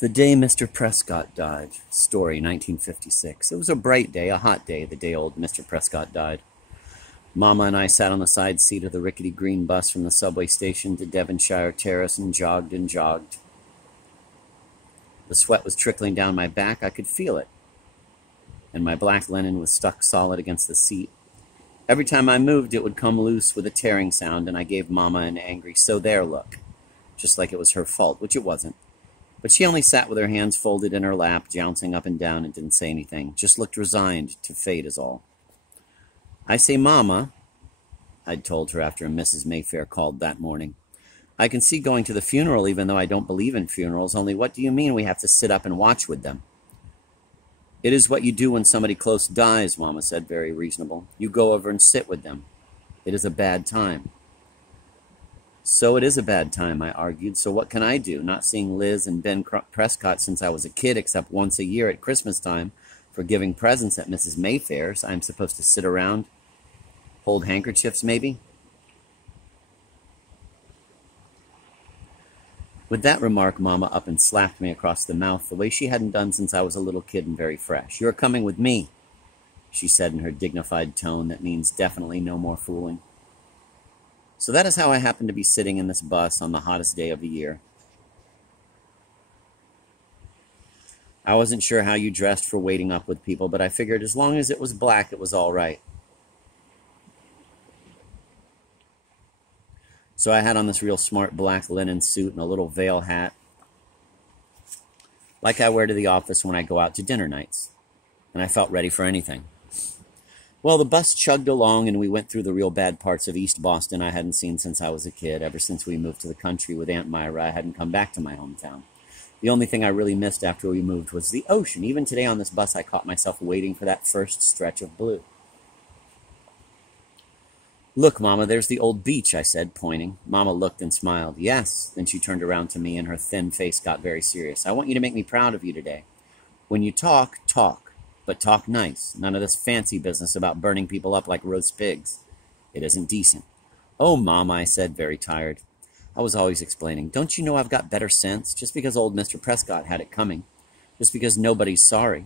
The day Mr. Prescott died. Story, 1956. It was a bright day, a hot day, the day old Mr. Prescott died. Mama and I sat on the side seat of the rickety green bus from the subway station to Devonshire Terrace and jogged and jogged. The sweat was trickling down my back. I could feel it. And my black linen was stuck solid against the seat. Every time I moved, it would come loose with a tearing sound, and I gave Mama an angry, "So there, look," just like it was her fault, which it wasn't. But she only sat with her hands folded in her lap, jouncing up and down, and didn't say anything, just looked resigned to fate is all. "I say, Mama," I'd told her after Mrs. Mayfair called that morning, "I can see going to the funeral even though I don't believe in funerals, only what do you mean we have to sit up and watch with them?" "It is what you do when somebody close dies," Mama said, very reasonable. "You go over and sit with them. It is a bad time." "So it is a bad time," I argued. "So what can I do? Not seeing Liz and Ben Prescott since I was a kid, except once a year at Christmas time for giving presents at Mrs. Mayfair's. I'm supposed to sit around, hold handkerchiefs maybe?" With that remark, Mama up and slapped me across the mouth the way she hadn't done since I was a little kid and very fresh. "You're coming with me," she said in her dignified tone that means definitely no more fooling. So that is how I happened to be sitting in this bus on the hottest day of the year. I wasn't sure how you dressed for waiting up with people, but I figured as long as it was black, it was all right. So I had on this real smart black linen suit and a little veil hat, like I wear to the office when I go out to dinner nights. And I felt ready for anything. Well, the bus chugged along, and we went through the real bad parts of East Boston I hadn't seen since I was a kid. Ever since we moved to the country with Aunt Myra, I hadn't come back to my hometown. The only thing I really missed after we moved was the ocean. Even today on this bus, I caught myself waiting for that first stretch of blue. "Look, Mama, there's the old beach," I said, pointing. Mama looked and smiled. "Yes." Then she turned around to me, and her thin face got very serious. "I want you to make me proud of you today. When you talk, talk. But talk nice. None of this fancy business about burning people up like roast pigs. It isn't decent." "Oh, Mama," I said, very tired. I was always explaining, "Don't you know I've got better sense? Just because old Mr. Prescott had it coming. Just because nobody's sorry.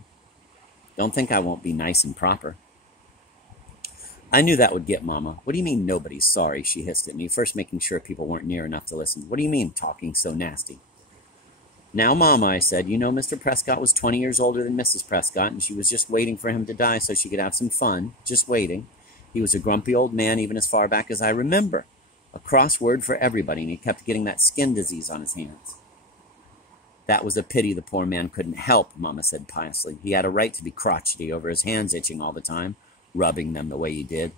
Don't think I won't be nice and proper." I knew that would get Mama. "What do you mean nobody's sorry?" she hissed at me, first making sure people weren't near enough to listen. "What do you mean talking so nasty?" "Now, Mama," I said, "you know Mr. Prescott was 20 years older than Mrs. Prescott, and she was just waiting for him to die so she could have some fun. Just waiting. He was a grumpy old man even as far back as I remember. A crossword for everybody, and he kept getting that skin disease on his hands." "That was a pity the poor man couldn't help," Mama said piously. "He had a right to be crotchety over his hands itching all the time, rubbing them the way he did."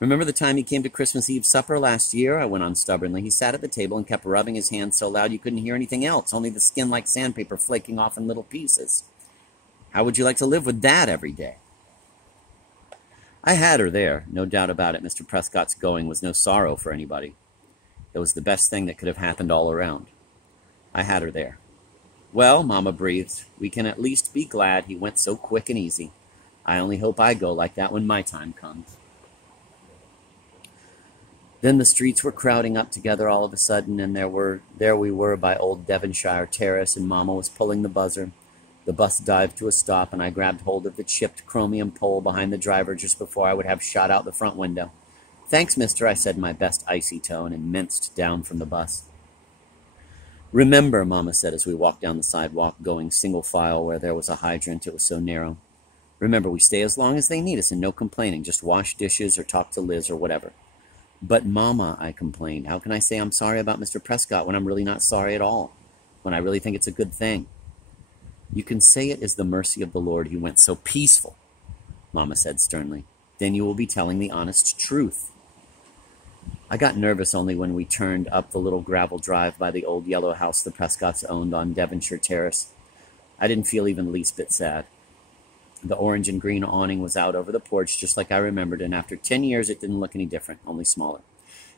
"Remember the time he came to Christmas Eve supper last year?" I went on stubbornly. "He sat at the table and kept rubbing his hands so loud you couldn't hear anything else, only the skin like sandpaper flaking off in little pieces. How would you like to live with that every day?" I had her there, no doubt about it. Mr. Prescott's going was no sorrow for anybody. It was the best thing that could have happened all around. I had her there. "Well," Mama breathed, "we can at least be glad he went so quick and easy. I only hope I go like that when my time comes." Then the streets were crowding up together all of a sudden, and there we were by old Devonshire Terrace, and Mama was pulling the buzzer. The bus dived to a stop, and I grabbed hold of the chipped chromium pole behind the driver just before I would have shot out the front window. "Thanks, mister," I said in my best icy tone, and minced down from the bus. "Remember," Mama said as we walked down the sidewalk, going single file where there was a hydrant, it was so narrow. "Remember, we stay as long as they need us, and no complaining, just wash dishes or talk to Liz or whatever." "But, Mama," I complained, "how can I say I'm sorry about Mr. Prescott when I'm really not sorry at all? When I really think it's a good thing?" "You can say it is the mercy of the Lord he went so peaceful," Mama said sternly. "Then you will be telling the honest truth." I got nervous only when we turned up the little gravel drive by the old yellow house the Prescotts owned on Devonshire Terrace. I didn't feel even the least bit sad. The orange and green awning was out over the porch just like I remembered, and after 10 years it didn't look any different, only smaller.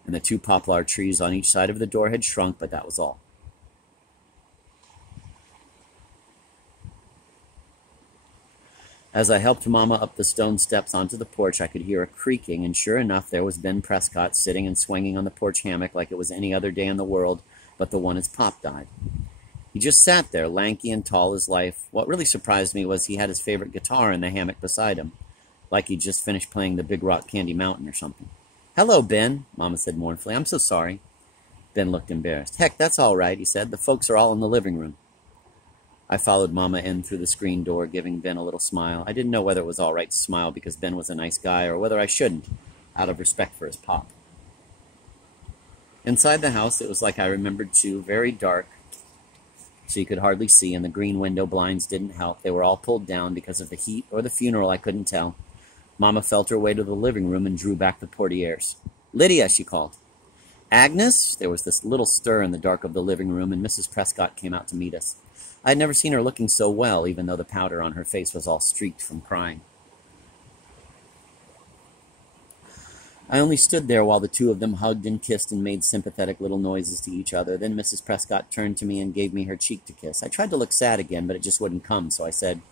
And the 2 poplar trees on each side of the door had shrunk, but that was all. As I helped Mama up the stone steps onto the porch, I could hear a creaking, and sure enough, there was Ben Prescott sitting and swinging on the porch hammock like it was any other day in the world but the one his pop died. He just sat there, lanky and tall as life. What really surprised me was he had his favorite guitar in the hammock beside him, like he'd just finished playing the Big Rock Candy Mountain or something. "Hello, Ben," Mama said mournfully. "I'm so sorry." Ben looked embarrassed. "Heck, that's all right," he said. "The folks are all in the living room." I followed Mama in through the screen door, giving Ben a little smile. I didn't know whether it was all right to smile because Ben was a nice guy or whether I shouldn't, out of respect for his pop. Inside the house, it was like I remembered too, very dark, so you could hardly see, and the green window blinds didn't help. They were all pulled down because of the heat or the funeral, I couldn't tell. Mama felt her way to the living room and drew back the portieres. "Lydia," she called. "Agnes?" There was this little stir in the dark of the living room, and Mrs. Prescott came out to meet us. I had never seen her looking so well, even though the powder on her face was all streaked from crying. I only stood there while the two of them hugged and kissed and made sympathetic little noises to each other. Then Mrs. Prescott turned to me and gave me her cheek to kiss. I tried to look sad again, but it just wouldn't come, so I said,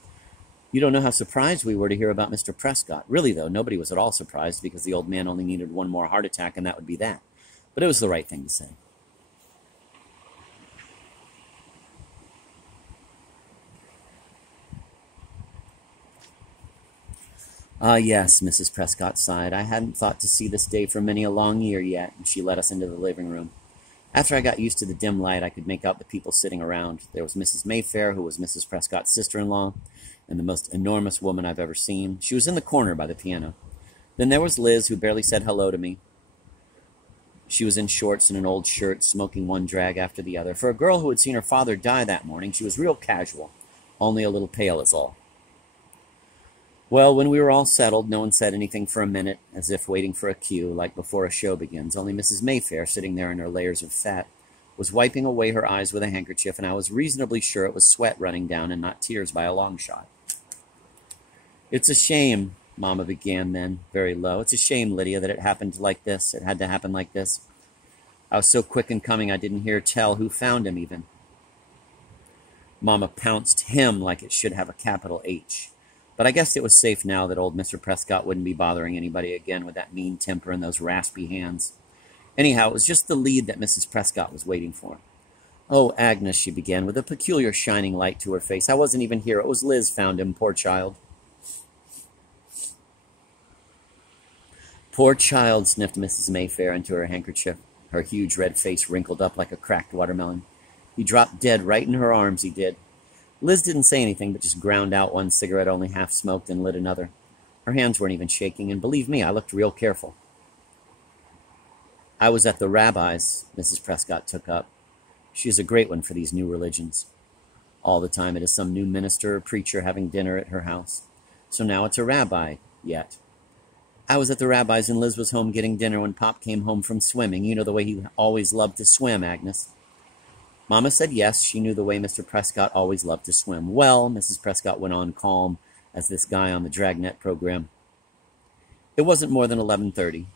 "You don't know how surprised we were to hear about Mr. Prescott." Really, though, nobody was at all surprised because the old man only needed one more heart attack, and that would be that. But it was the right thing to say. "Ah, yes," Mrs. Prescott sighed. "I hadn't thought to see this day for many a long year yet," and she led us into the living room. After I got used to the dim light, I could make out the people sitting around. There was Mrs. Mayfair, who was Mrs. Prescott's sister-in-law, and the most enormous woman I've ever seen. She was in the corner by the piano. Then there was Liz, who barely said hello to me. She was in shorts and an old shirt, smoking one drag after the other. For a girl who had seen her father die that morning, she was real casual, only a little pale is all. Well, when we were all settled, no one said anything for a minute, as if waiting for a cue, like before a show begins. Only Mrs. Mayfair, sitting there in her layers of fat, was wiping away her eyes with a handkerchief, and I was reasonably sure it was sweat running down and not tears by a long shot. "It's a shame," Mama began then, very low. "It's a shame, Lydia, that it happened like this. It had to happen like this. I was so quick in coming I didn't hear tell who found him even." Mama pounced him like it should have a capital H. But I guess it was safe now that old Mr. Prescott wouldn't be bothering anybody again with that mean temper and those raspy hands. Anyhow, it was just the lead that Mrs. Prescott was waiting for. "Oh, Agnes," she began, with a peculiar shining light to her face. "I wasn't even here. It was Liz found him, poor child." "Poor child," sniffed Mrs. Mayfair into her handkerchief, her huge red face wrinkled up like a cracked watermelon. "He dropped dead right in her arms, he did." Liz didn't say anything, but just ground out one cigarette only half smoked and lit another. Her hands weren't even shaking, and believe me, I looked real careful. "I was at the rabbi's," Mrs. Prescott took up. She is a great one for these new religions. All the time it is some new minister or preacher having dinner at her house. So now it's a rabbi, yet. "I was at the rabbi's and Liz was home getting dinner when Pop came home from swimming. You know the way he always loved to swim, Agnes." Mama said yes, she knew the way Mr. Prescott always loved to swim. "Well," Mrs. Prescott went on, calm as this guy on the Dragnet program, "it wasn't more than 11:30.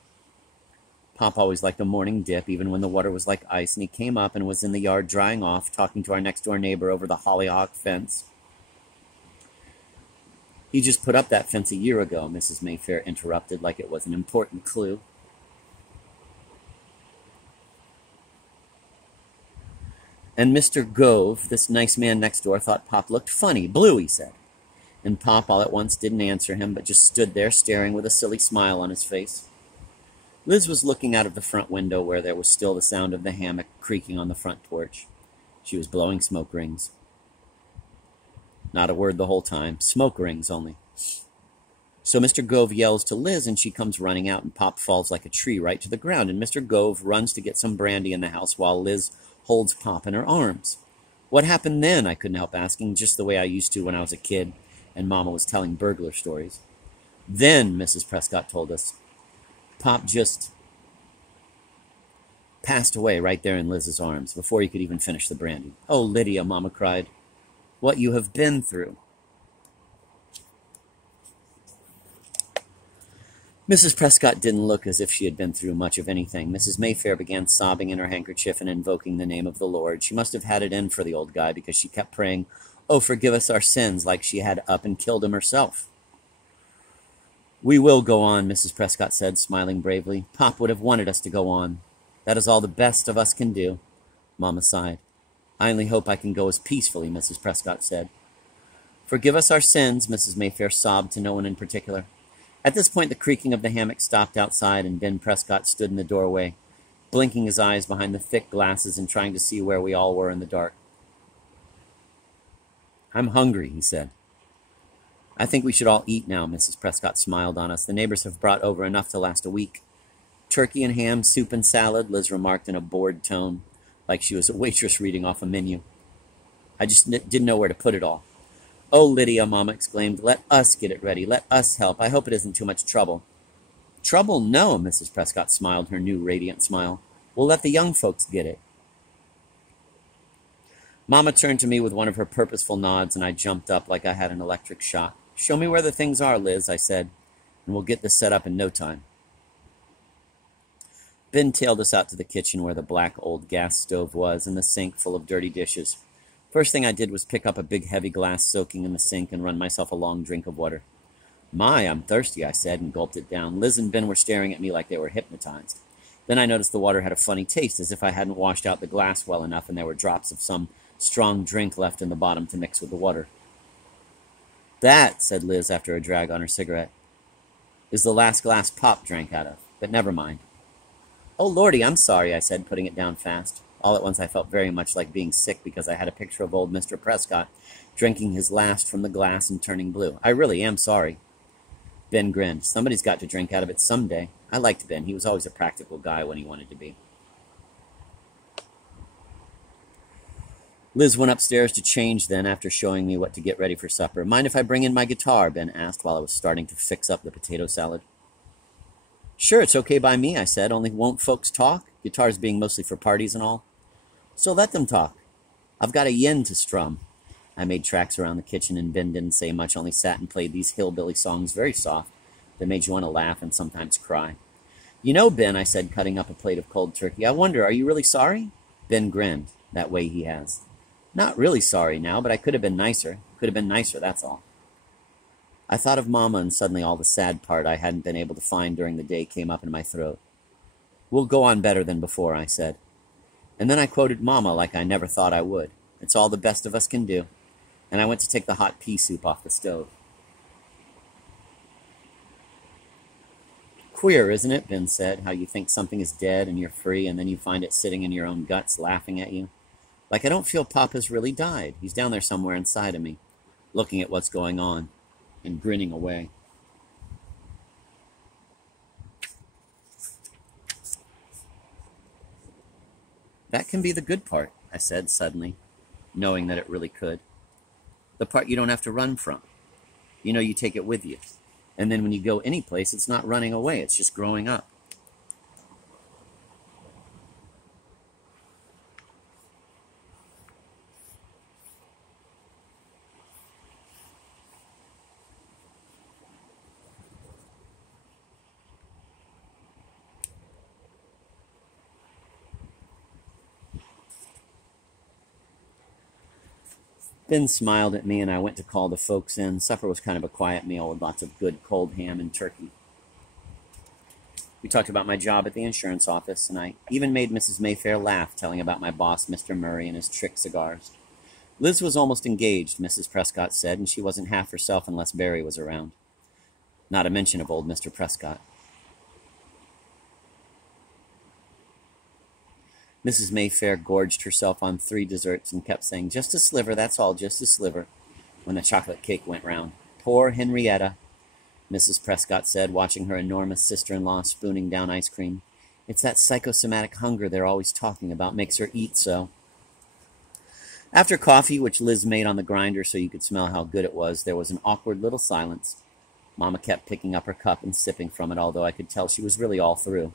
Pop always liked a morning dip, even when the water was like ice, and he came up and was in the yard drying off, talking to our next-door neighbor over the hollyhock fence." "He just put up that fence a year ago," Mrs. Mayfair interrupted like it was an important clue. "And Mr. Gove, this nice man next door, thought Pop looked funny. Blue, he said." And Pop all at once didn't answer him, but just stood there staring with a silly smile on his face. Liz was looking out of the front window where there was still the sound of the hammock creaking on the front porch. She was blowing smoke rings. Not a word the whole time. Smoke rings only. So Mr. Gove yells to Liz, and she comes running out, and Pop falls like a tree right to the ground, and Mr. Gove runs to get some brandy in the house while Liz holds Pop in her arms. What happened then? I couldn't help asking, just the way I used to when I was a kid and Mama was telling burglar stories. "Then," Mrs. Prescott told us, "Pop just passed away right there in Liz's arms before he could even finish the brandy." "Oh, Lydia," Mama cried, "what you have been through." Mrs. Prescott didn't look as if she had been through much of anything. Mrs. Mayfair began sobbing in her handkerchief and invoking the name of the Lord. She must have had it in for the old guy because she kept praying, "Oh, forgive us our sins," like she had up and killed him herself. "We will go on," Mrs. Prescott said, smiling bravely. "Pop would have wanted us to go on. That is all the best of us can do." Mama sighed. I only hope I can go as peacefully, Mrs. Prescott said. Forgive us our sins, Mrs. Mayfair sobbed to no one in particular. At this point, the creaking of the hammock stopped outside, and Ben Prescott stood in the doorway, blinking his eyes behind the thick glasses and trying to see where we all were in the dark. I'm hungry, he said. I think we should all eat now, Mrs. Prescott smiled on us. The neighbors have brought over enough to last a week. Turkey and ham, soup and salad, Liz remarked in a bored tone, like she was a waitress reading off a menu. I just didn't know where to put it all. Oh, Lydia, Mama exclaimed, let us get it ready. Let us help. I hope it isn't too much trouble. Trouble? No, Mrs. Prescott smiled, her new radiant smile. We'll let the young folks get it. Mama turned to me with one of her purposeful nods, and I jumped up like I had an electric shock. Show me where the things are, Liz, I said, and we'll get this set up in no time. Ben tailed us out to the kitchen where the black old gas stove was and the sink full of dirty dishes. First thing I did was pick up a big heavy glass soaking in the sink and run myself a long drink of water. My, I'm thirsty, I said, and gulped it down. Liz and Ben were staring at me like they were hypnotized. Then I noticed the water had a funny taste, as if I hadn't washed out the glass well enough and there were drops of some strong drink left in the bottom to mix with the water. That, said Liz after a drag on her cigarette, is the last glass Pop drank out of, but never mind. Oh, Lordy, I'm sorry, I said, putting it down fast. All at once I felt very much like being sick because I had a picture of old Mr. Prescott drinking his last from the glass and turning blue. I really am sorry. Ben grinned. Somebody's got to drink out of it someday. I liked Ben. He was always a practical guy when he wanted to be. Liz went upstairs to change then after showing me what to get ready for supper. Mind if I bring in my guitar? Ben asked while I was starting to fix up the potato salad. Sure, it's okay by me, I said, only won't folks talk? Guitars being mostly for parties and all. So let them talk. I've got a yen to strum. I made tracks around the kitchen and Ben didn't say much, only sat and played these hillbilly songs very soft that made you want to laugh and sometimes cry. You know, Ben, I said, cutting up a plate of cold turkey, I wonder, are you really sorry? Ben grinned, that way he has. Not really sorry now, but I could have been nicer. Could have been nicer, that's all. I thought of Mama, and suddenly all the sad part I hadn't been able to find during the day came up in my throat. We'll go on better than before, I said. And then I quoted Mama like I never thought I would. It's all the best of us can do. And I went to take the hot pea soup off the stove. Queer, isn't it, Ben said, how you think something is dead and you're free, and then you find it sitting in your own guts laughing at you? Like I don't feel Papa's really died. He's down there somewhere inside of me, looking at what's going on and grinning away. That can be the good part, I said suddenly, knowing that it really could. The part you don't have to run from. You know, you take it with you. And then when you go any place, it's not running away, it's just growing up. Ben smiled at me, and I went to call the folks in. Supper was kind of a quiet meal with lots of good cold ham and turkey. We talked about my job at the insurance office, and I even made Mrs. Mayfair laugh, telling about my boss, Mr. Murray, and his trick cigars. Liz was almost engaged, Mrs. Prescott said, and she wasn't half herself unless Barry was around. Not a mention of old Mr. Prescott. Mrs. Mayfair gorged herself on 3 desserts and kept saying, just a sliver, that's all, just a sliver, when the chocolate cake went round. Poor Henrietta, Mrs. Prescott said, watching her enormous sister-in-law spooning down ice cream. It's that psychosomatic hunger they're always talking about, makes her eat so. After coffee, which Liz made on the grinder so you could smell how good it was, there was an awkward little silence. Mama kept picking up her cup and sipping from it, although I could tell she was really all through.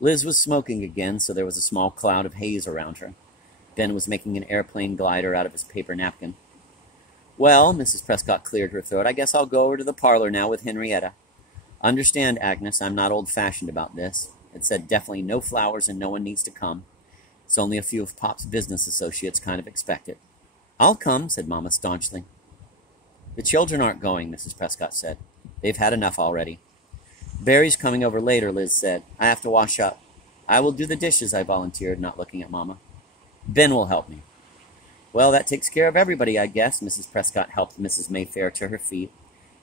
Liz was smoking again, so there was a small cloud of haze around her. Ben was making an airplane glider out of his paper napkin. Well, Mrs. Prescott cleared her throat, I guess I'll go over to the parlor now with Henrietta. Understand, Agnes, I'm not old-fashioned about this. It said definitely no flowers and no one needs to come. It's only a few of Pop's business associates kind of expect it. I'll come, said Mama staunchly. The children aren't going, Mrs. Prescott said. They've had enough already. Barry's coming over later, Liz said. I have to wash up. I will do the dishes, I volunteered, not looking at Mama. Ben will help me. Well, that takes care of everybody, I guess. Mrs. Prescott helped Mrs. Mayfair to her feet,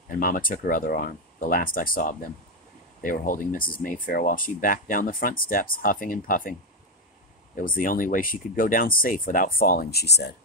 and Mama took her other arm, the last I saw of them. They were holding Mrs. Mayfair while she backed down the front steps, huffing and puffing. It was the only way she could go down safe without falling, she said.